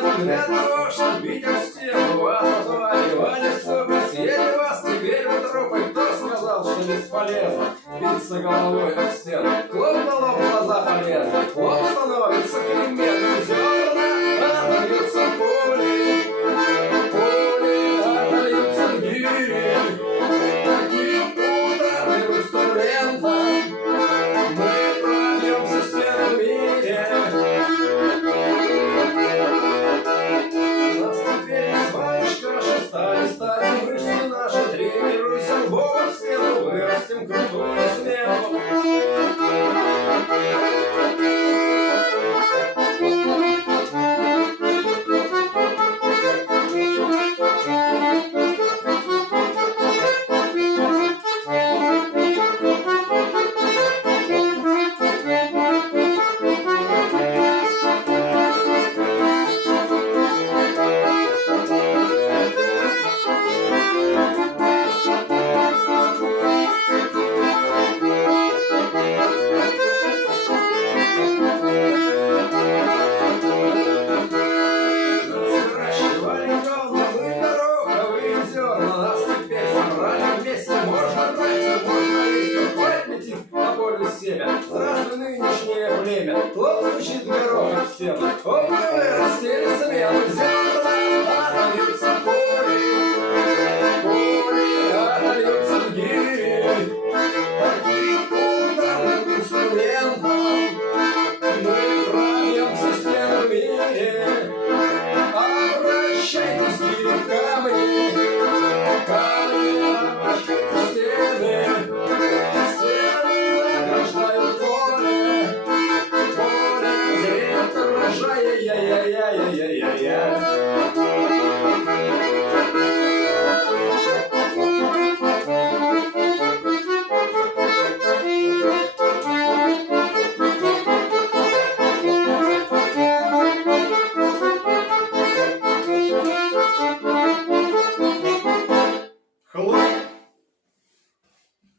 смену для того, чтобы бить об стену. Вас назвали, Ваня, сука, съели вас теперь в трупы. Кто сказал, что бесполезно биться головой об стену? Клоп на лоб, глаза полезны, клоп становится кременным. Зерна отдаются пули, пули отдаются в гири. Таким ударным инструментом мы пробьемся стену в мире. Нас теперь свалишь каши, стали мышцы наши. Тренируйся лбом в стену, вырастим крутую смену. Здравствуй, нынешнее время. Клоп звучит горох в стену. Оп, мы вырастили смену.